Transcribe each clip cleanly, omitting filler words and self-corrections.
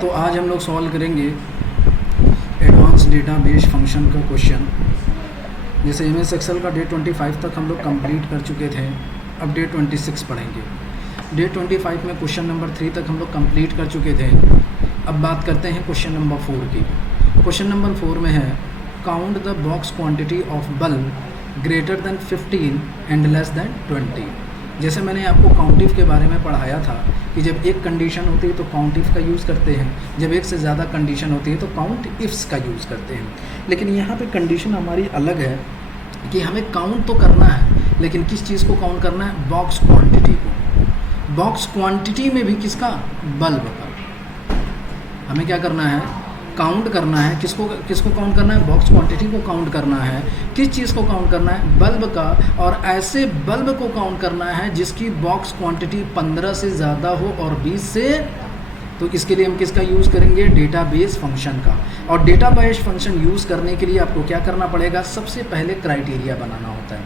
तो आज हम लोग सॉल्व करेंगे एडवांस डेटाबेस फंक्शन का क्वेश्चन। जैसे एमएस एक्सेल का डे 25 तक हम लोग कंप्लीट कर चुके थे, अब डे 26 पढ़ेंगे। डे 25 में क्वेश्चन नंबर 3 तक हम लोग कंप्लीट कर चुके थे। अब बात करते हैं क्वेश्चन नंबर 4 की। क्वेश्चन नंबर 4 में है count the box quantity of bulb greater than 15 and less than 20। जैसे मैंने आपको काउंटिफ के बारे में पढ़ाया था कि जब एक कंडीशन होती है तो काउंटिफ का यूज़ करते हैं, जब एक से ज़्यादा कंडीशन होती है तो काउंट इफ्स का यूज़ करते हैं। लेकिन यहाँ पे कंडीशन हमारी अलग है कि हमें काउंट तो करना है, लेकिन किस चीज़ को काउंट करना है? बॉक्स क्वांटिटी को। बॉक्स क्वांटिटी में भी किसका? बल्ब का। हमें क्या करना है? काउंट करना है। किसको काउंट करना है? बॉक्स क्वांटिटी को काउंट करना है। किस चीज़ को काउंट करना है? बल्ब का। और ऐसे बल्ब को काउंट करना है जिसकी बॉक्स क्वांटिटी 15 से ज़्यादा हो और 20 से। तो इसके लिए हम किसका यूज़ करेंगे? डेटाबेस फंक्शन का। और डेटाबेस फंक्शन यूज़ करने के लिए आपको क्या करना पड़ेगा? सबसे पहले क्राइटेरिया बनाना होता है।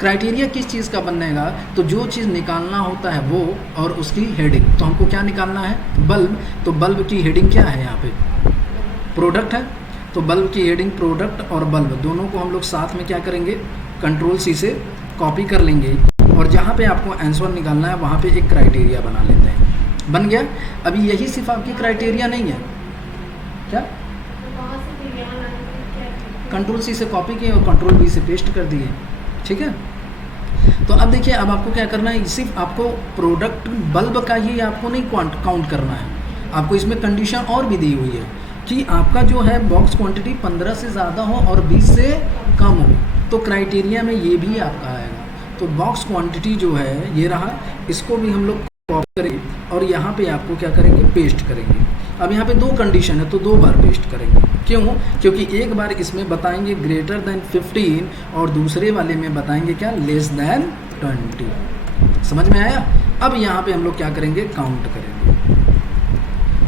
क्राइटेरिया किस चीज़ का बनेगा? तो जो चीज़ निकालना होता है वो और उसकी हेडिंग। तो हमको क्या निकालना है? बल्ब। तो बल्ब की हेडिंग क्या है? यहाँ पे प्रोडक्ट है, तो बल्ब की हेडिंग प्रोडक्ट और बल्ब दोनों को हम लोग साथ में क्या करेंगे? कंट्रोल-C से कॉपी कर लेंगे और जहाँ पे आपको आंसर निकालना है वहाँ पे एक क्राइटेरिया बना लेते हैं। बन गया। अभी यही सिर्फ आपकी क्राइटेरिया नहीं है क्या? कंट्रोल-C से कॉपी किए और कंट्रोल-V से पेस्ट कर दिए। ठीक है। तो अब देखिए, अब आपको क्या करना है? सिर्फ आपको प्रोडक्ट बल्ब का ही आपको नहीं काउंट करना है, आपको इसमें कंडीशन और भी दी हुई है कि आपका जो है बॉक्स क्वांटिटी 15 से ज़्यादा हो और 20 से कम हो। तो क्राइटेरिया में ये भी आपका आएगा। तो बॉक्स क्वांटिटी जो है ये रहा, इसको भी हम लोग कॉपी करेंगे और यहाँ पे आपको क्या करेंगे? पेस्ट करेंगे। अब यहाँ पे 2 कंडीशन है तो 2 बार पेस्ट करेंगे। क्यों? क्योंकि एक बार इसमें बताएंगे ग्रेटर देन 15 और दूसरे वाले में बताएंगे क्या? Less than 20। समझ में आया? अब यहाँ पे हम लोग क्या करेंगे? काउंट करेंगे।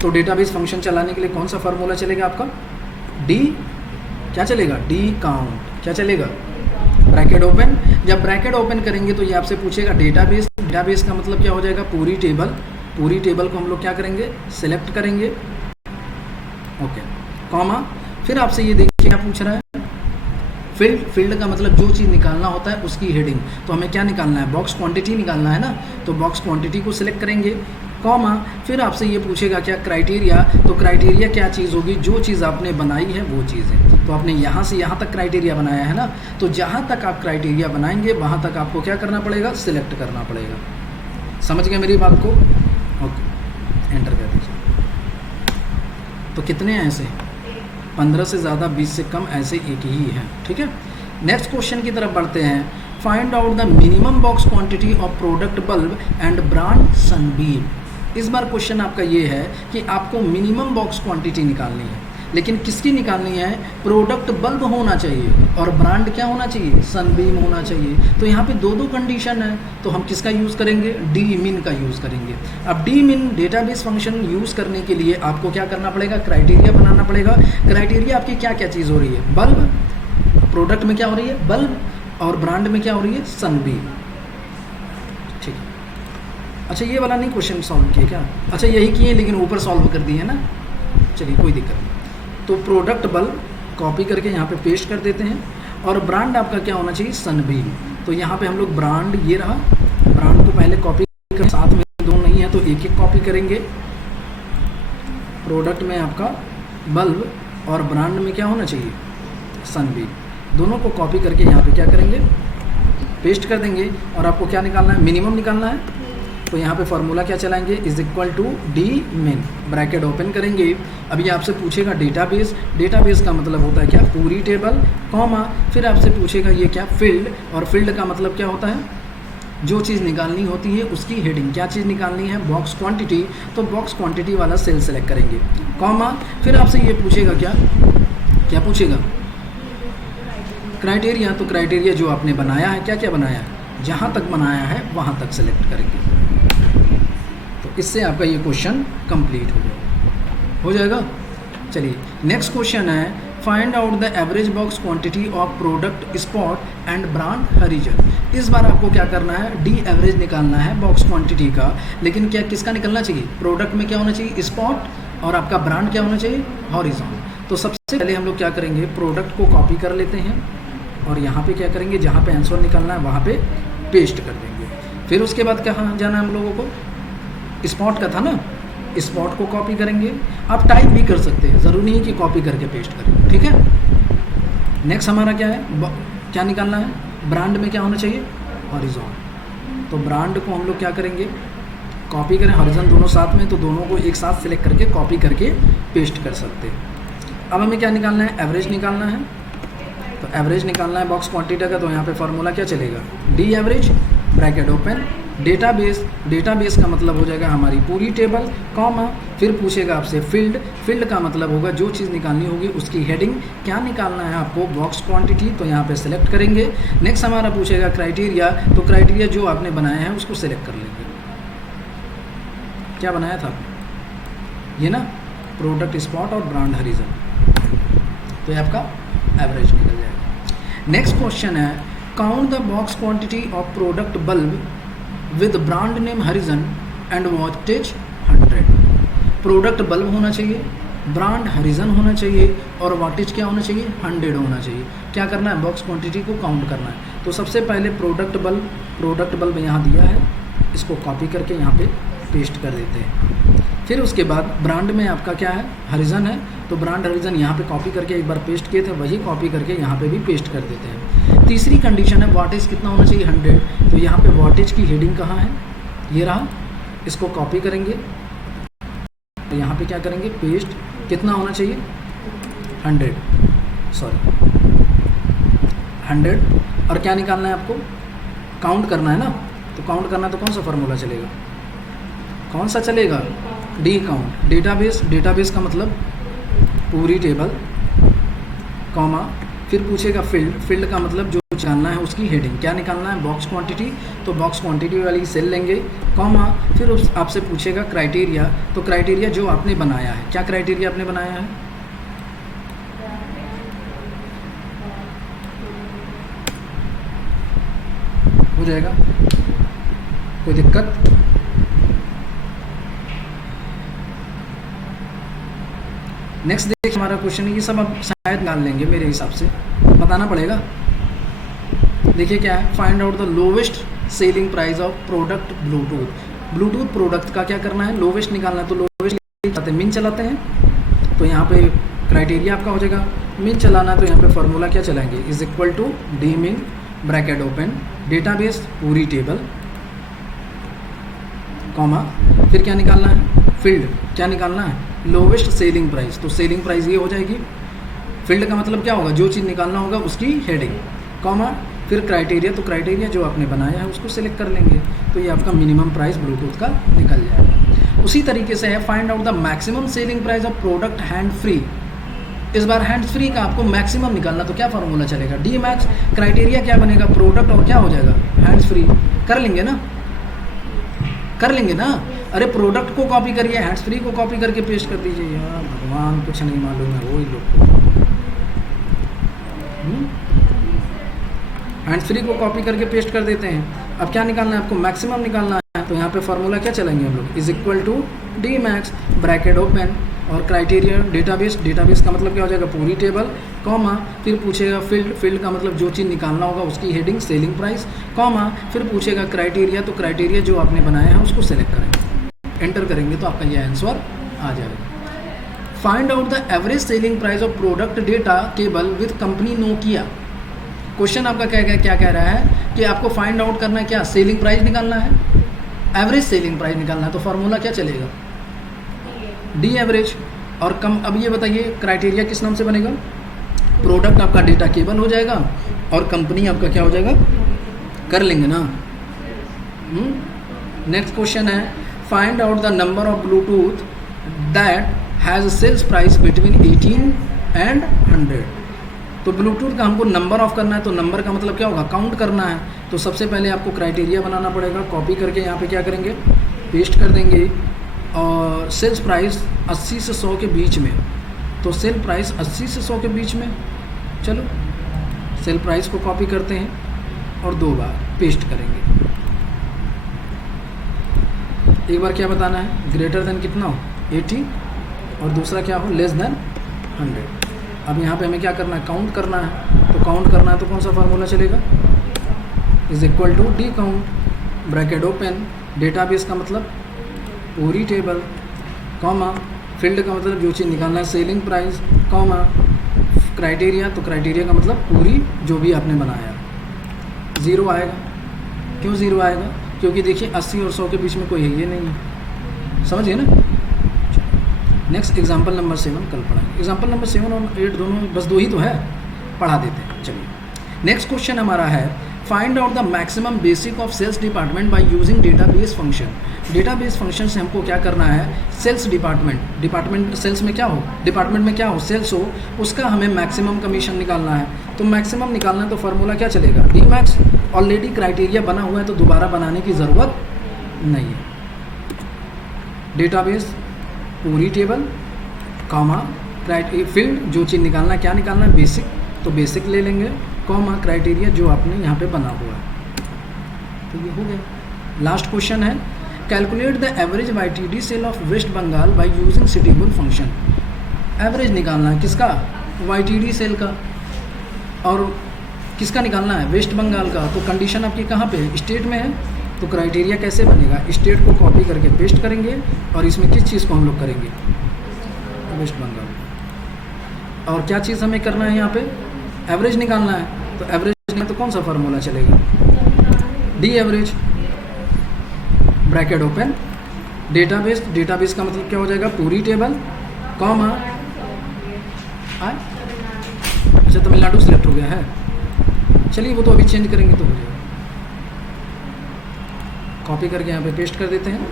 तो डेटाबेस फंक्शन चलाने के लिए कौन सा फार्मूला चलेगा आपका? डी क्या चलेगा? D count. क्या चलेगा? Bracket open. जब ब्रैकेट ओपन करेंगे तो ये आपसे पूछेगा डेटाबेस। डेटाबेस का मतलब क्या हो जाएगा? पूरी टेबल। पूरी टेबल को हम लोग क्या करेंगे? सिलेक्ट करेंगे। Okay, comma. फिर आपसे ये देखिए क्या पूछ रहा है? फील्ड। फील्ड का मतलब जो चीज़ निकालना होता है उसकी हेडिंग। तो हमें क्या निकालना है? बॉक्स क्वांटिटी निकालना है ना, तो बॉक्स क्वांटिटी को सिलेक्ट करेंगे, कॉमा। फिर आपसे ये पूछेगा क्या? क्राइटेरिया। तो क्राइटेरिया क्या चीज़ होगी? जो चीज़ आपने बनाई है वो चीज़ है। तो आपने यहाँ से यहाँ तक क्राइटेरिया बनाया है ना, तो जहाँ तक आप क्राइटेरिया बनाएंगे वहाँ तक आपको क्या करना पड़ेगा? सिलेक्ट करना पड़ेगा। समझ गए मेरी बात को? ओके, एंटर कर दीजिए। तो कितने हैं ऐसे? 15 से ज़्यादा, 20 से कम, ऐसे एक ही है। ठीक है। नेक्स्ट क्वेश्चन की तरफ बढ़ते हैं। Find out the minimum box quantity of product bulb and brand Sunbeam. इस बार क्वेश्चन आपका ये है कि आपको मिनिमम बॉक्स क्वांटिटी निकालनी है, लेकिन किसकी निकालनी है? प्रोडक्ट बल्ब होना चाहिए और ब्रांड क्या होना चाहिए? सनबीम होना चाहिए। तो यहाँ पे 2 कंडीशन है, तो हम किसका यूज़ करेंगे? डी मिन का यूज़ करेंगे। अब डी मिन डेटाबेस फंक्शन यूज़ करने के लिए आपको क्या करना पड़ेगा? क्राइटेरिया बनाना पड़ेगा। क्राइटेरिया आपकी क्या क्या चीज़ हो रही है? बल्ब। प्रोडक्ट में क्या हो रही है? बल्ब। और ब्रांड में क्या हो रही है? सनबीम। ठीक है। अच्छा, ये वाला नहीं क्वेश्चन सॉल्व किए क्या? अच्छा, यही किए लेकिन ऊपर सॉल्व कर दिए ना। चलिए, कोई दिक्कत नहीं। तो प्रोडक्ट बल्ब कॉपी करके यहाँ पे पेस्ट कर देते हैं और ब्रांड आपका क्या होना चाहिए? सनबीम। तो यहाँ पे हम लोग ब्रांड, ये रहा, ब्रांड को पहले कॉपी कर, साथ में 2 नहीं है तो एक एक कॉपी करेंगे। प्रोडक्ट में आपका बल्ब और ब्रांड में क्या होना चाहिए? सनबीम। दोनों को कॉपी करके यहाँ पे क्या करेंगे? पेस्ट कर देंगे। और आपको क्या निकालना है? मिनिमम निकालना है। तो यहाँ पे फार्मूला क्या चलाएंगे? इज इक्वल टू डी मिन। ब्रैकेट ओपन करेंगे। अभी आपसे पूछेगा डेटाबेस। डेटाबेस का मतलब होता है क्या? पूरी टेबल, कॉमा। फिर आपसे पूछेगा ये क्या? फील्ड। और फील्ड का मतलब क्या होता है? जो चीज़ निकालनी होती है उसकी हेडिंग। क्या चीज़ निकालनी है? Box quantity. तो बॉक्स क्वांटिटी वाला सेल सेलेक्ट करेंगे, कॉमा। फिर आपसे ये पूछेगा क्या? क्या पूछेगा? क्राइटेरिया। तो क्राइटेरिया जो आपने बनाया है, क्या क्या बनाया है? जहाँ तक बनाया है वहाँ तक सेलेक्ट करेंगे। तो इससे आपका ये क्वेश्चन कंप्लीट हो जाएगा। चलिए, नेक्स्ट क्वेश्चन है find out the average box quantity of product spot and brand हरिजन। इस बार आपको क्या करना है? डी एवरेज निकालना है बॉक्स क्वांटिटी का। लेकिन क्या किसका निकलना चाहिए? प्रोडक्ट में क्या होना चाहिए? स्पॉट और आपका ब्रांड क्या होना चाहिए, हॉरिजॉन। तो सबसे पहले हम लोग क्या करेंगे, प्रोडक्ट को कॉपी कर लेते हैं और यहाँ पे क्या करेंगे, जहाँ पे आंसर निकालना है वहाँ पे पेस्ट कर देंगे। फिर उसके बाद कहाँ जाना है हम लोगों को, स्पॉट का था ना, स्पॉट को कॉपी करेंगे। आप टाइप भी कर सकते हैं, ज़रूरी नहीं कि कॉपी करके पेस्ट करें, ठीक है। नेक्स्ट हमारा क्या है, क्या निकालना है, ब्रांड में क्या होना चाहिए, हॉरिजॉन। तो ब्रांड को हम लोग क्या करेंगे, कॉपी करें, हॉरिजॉन दोनों साथ में, तो दोनों को एक साथ सिलेक्ट करके कॉपी करके पेस्ट कर सकते हैं। अब हमें क्या निकालना है, एवरेज निकालना है। तो एवरेज निकालना है बॉक्स क्वांटिटी का, तो यहाँ पे फॉर्मूला क्या चलेगा, D average bracket open database, database का मतलब हो जाएगा हमारी पूरी टेबल, कॉमा फिर पूछेगा आपसे फील्ड, फील्ड का मतलब होगा जो चीज़ निकालनी होगी उसकी हेडिंग, क्या निकालना है आपको, बॉक्स क्वांटिटी, तो यहाँ पे सेलेक्ट करेंगे। नेक्स्ट हमारा पूछेगा क्राइटेरिया, तो क्राइटेरिया जो आपने बनाया है उसको सेलेक्ट कर लेंगे। क्या बनाया था आपने, ये ना, प्रोडक्ट स्पॉट और ब्रांड हॉरिजॉन, तो ये आपका एवरेज निकल जाएगा। नेक्स्ट क्वेश्चन है, count the box quantity of product bulb with brand name horizon and wattage 100। Product bulb होना चाहिए, ब्रांड हॉरिजॉन होना चाहिए और वॉटेज क्या होना चाहिए, 100 होना चाहिए। क्या करना है, बॉक्स क्वांटिटी को काउंट करना है। तो सबसे पहले प्रोडक्ट बल्ब यहाँ दिया है, इसको कॉपी करके यहाँ पे पेस्ट कर देते हैं। फिर उसके बाद ब्रांड में आपका क्या है, हॉरिजॉन है, तो ब्रांड हॉरिजॉन यहाँ पे कॉपी करके एक बार पेस्ट किए थे, वही कॉपी करके यहाँ पे भी पेस्ट कर देते हैं। तीसरी कंडीशन है वॉटेज कितना होना चाहिए, 100। तो यहाँ पे वॉटेज की हेडिंग कहाँ है, ये रहा, इसको कॉपी करेंगे, तो यहाँ पे क्या करेंगे, पेस्ट, कितना होना चाहिए, 100, 100। और क्या निकालना है आपको, काउंट करना है ना, तो काउंट करना है तो कौन सा फार्मूला चलेगा, कौन सा चलेगा, डी काउंट, डेटाबेस, डेटाबेस का मतलब पूरी टेबल, कॉमा फिर पूछेगा फील्ड, फील्ड का मतलब जो जानना है उसकी हेडिंग, क्या निकालना है, बॉक्स क्वांटिटी, तो बॉक्स क्वांटिटी वाली सेल लेंगे, कॉमा फिर आपसे पूछेगा क्राइटेरिया, तो क्राइटेरिया जो आपने बनाया है, क्या क्राइटेरिया आपने बनाया है, हो जाएगा, कोई दिक्कत। नेक्स्ट देखिए हमारा क्वेश्चन है, ये सब आप शायद निकाल लेंगे मेरे हिसाब से, बताना पड़ेगा। देखिए क्या है, find out the lowest selling price of product Bluetooth. Bluetooth product का क्या करना है, लोवेस्ट निकालना है। तो लोवेस्ट चलाते हैं, मिन चलाते हैं, तो यहाँ पे क्राइटेरिया आपका हो जाएगा, मिन चलाना है तो यहाँ पे फॉर्मूला क्या चलाएंगे, इज इक्वल टू डी मिन ब्रैकेट ओपन डेटाबेस पूरी टेबल, कॉमा फिर क्या निकालना है, फील्ड, क्या निकालना है, लोवेस्ट सेलिंग प्राइस, तो सेलिंग प्राइस ये हो जाएगी। फील्ड का मतलब क्या होगा, जो चीज़ निकालना होगा उसकी हेडिंग, कॉमा फिर क्राइटेरिया, तो क्राइटेरिया जो आपने बनाया है उसको सिलेक्ट कर लेंगे, तो ये आपका मिनिमम प्राइस ब्लूटूथ का निकल जाएगा। उसी तरीके से है, find out the maximum selling price of product hand free. इस बार हैंड फ्री का आपको मैक्सिमम निकालना, तो क्या फार्मूला चलेगा, डी मैक्स, क्राइटेरिया क्या बनेगा, प्रोडक्ट और क्या हो जाएगा, हैंड्स फ्री। कर लेंगे ना, कर लेंगे ना, अरे प्रोडक्ट को कॉपी करिए, हैंड्स फ्री को कॉपी करके पेस्ट कर दीजिए, यार भगवान कुछ नहीं मालूम है वही लोग को। हैंड्स फ्री को कॉपी करके पेस्ट कर देते हैं। अब क्या निकालना है आपको, मैक्सिमम निकालना है, तो यहाँ पे फॉर्मूला क्या चलेंगे हम लोग, is equal to D max bracket open और क्राइटेरिया डेटाबेस, डेटाबेस का मतलब क्या हो जाएगा, पूरी टेबल, कॉमा फिर पूछेगा फील्ड, फील्ड का मतलब जो चीज़ निकालना होगा उसकी हेडिंग, सेलिंग प्राइस, कॉमा फिर पूछेगा क्राइटेरिया, तो क्राइटेरिया जो आपने बनाया है उसको सेलेक्ट करेंगे, एंटर करेंगे तो आपका ये आंसर आ जाएगा। Find out the average selling price of product data table with company Nokia. Question आपका क्या कह रहा है कि आपको फाइंड आउट करना है, क्या सेलिंग प्राइस निकालना है, एवरेज सेलिंग प्राइस निकालना है, तो फार्मूला क्या चलेगा, डी एवरेज। और कम, अब ये बताइए क्राइटेरिया किस नाम से बनेगा, प्रोडक्ट आपका डेटा केबल हो जाएगा और कंपनी आपका क्या हो जाएगा, कर लेंगे ना। नेक्स्ट क्वेश्चन है, find out the number of Bluetooth that has sales price between 18 and 100। तो ब्लूटूथ का हमको नंबर ऑफ करना है, तो नंबर का मतलब क्या होगा, काउंट करना है। तो सबसे पहले आपको क्राइटेरिया बनाना पड़ेगा, कॉपी करके यहाँ पे क्या करेंगे, पेस्ट कर देंगे, और सेल्स प्राइस 80 से 100 के बीच में, तो सेल प्राइस 80 से 100 के बीच में, चलो सेल प्राइस को कॉपी करते हैं और 2 बार पेस्ट करेंगे। एक बार क्या बताना है, ग्रेटर देन कितना हो, 80 और दूसरा क्या हो, लेस देन 100। अब यहाँ पे हमें क्या करना है, काउंट करना है। तो काउंट करना है तो कौन सा फार्मूला चलेगा, is equal to D count, bracket open, database का मतलब पूरी टेबल, कॉमा, फील्ड का मतलब जो चीज़ निकालना है सेलिंग प्राइस, कॉमा, क्राइटेरिया, तो क्राइटेरिया का मतलब पूरी जो भी आपने बनाया। 0 आएगा। क्यों 0 आएगा, क्योंकि देखिए 80 और 100 के बीच में कोई है ये नहीं है, समझिए ना। नेक्स्ट एग्जाम्पल नंबर 7 कल पढ़ाएंगे। एग्जाम्पल नंबर 7 और 8 दोनों, बस 2 ही तो है, पढ़ा देते हैं। चलिए नेक्स्ट क्वेश्चन हमारा है, find out the maximum basic of sales department by using database function. Database function से हमको क्या करना है, सेल्स डिपार्टमेंट सेल्स में क्या हो, डिपार्टमेंट में क्या हो, सेल्स हो, उसका हमें मैक्सिमम कमीशन निकालना है। तो मैक्सिमम निकालना है तो फार्मूला क्या चलेगा, डी मैक्स। ऑलरेडी क्राइटेरिया बना हुआ है तो दोबारा बनाने की ज़रूरत नहीं है। डेटाबेस पूरी टेबल, कॉमा, फील्ड जो चीज़ निकालना है, क्या निकालना है, बेसिक, तो बेसिक ले लेंगे, कॉमा, क्राइटेरिया जो आपने यहाँ पे बना हुआ है। तो ये हो गया। लास्ट क्वेश्चन है, calculate the average YTD sale of West Bengal by using सिटीबुल फंक्शन। एवरेज निकालना है किसका, YTD सेल का, और किसका निकालना है, वेस्ट बंगाल का। तो कंडीशन आपकी कहाँ पे है, स्टेट में है। तो क्राइटेरिया कैसे बनेगा, स्टेट को कॉपी करके पेस्ट करेंगे और इसमें किस चीज़ को हम लोग करेंगे, वेस्ट बंगाल। और क्या चीज़ हमें करना है यहाँ पे, एवरेज निकालना है। तो एवरेज में तो कौन सा फार्मूला चलेगा, D average, bracket open, database, database का मतलब क्या हो जाएगा, पूरी टेबल, कॉमा, अच्छा तमिलनाडु सिलेक्ट हो गया है, चलिए वो तो अभी चेंज करेंगे तो हो जाएगा। कॉपी करके यहाँ पे पेस्ट कर देते हैं।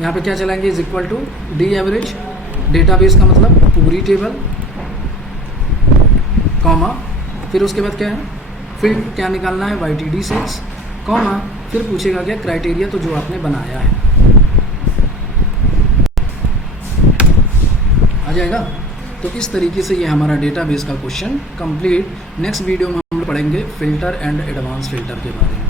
यहाँ पे क्या चलाएंगे, is equal to D average, database का मतलब पूरी टेबल, कॉमा, फिर उसके बाद क्या है, फील्ड क्या निकालना है, YTD सेल्स, कॉमा, फिर पूछेगा क्या, क्राइटेरिया, तो जो आपने बनाया है आ जाएगा। तो इस तरीके से ये हमारा डेटाबेस का क्वेश्चन कंप्लीट। नेक्स्ट वीडियो में हम लोग पढ़ेंगे फिल्टर एंड एडवांस फिल्टर के बारे में।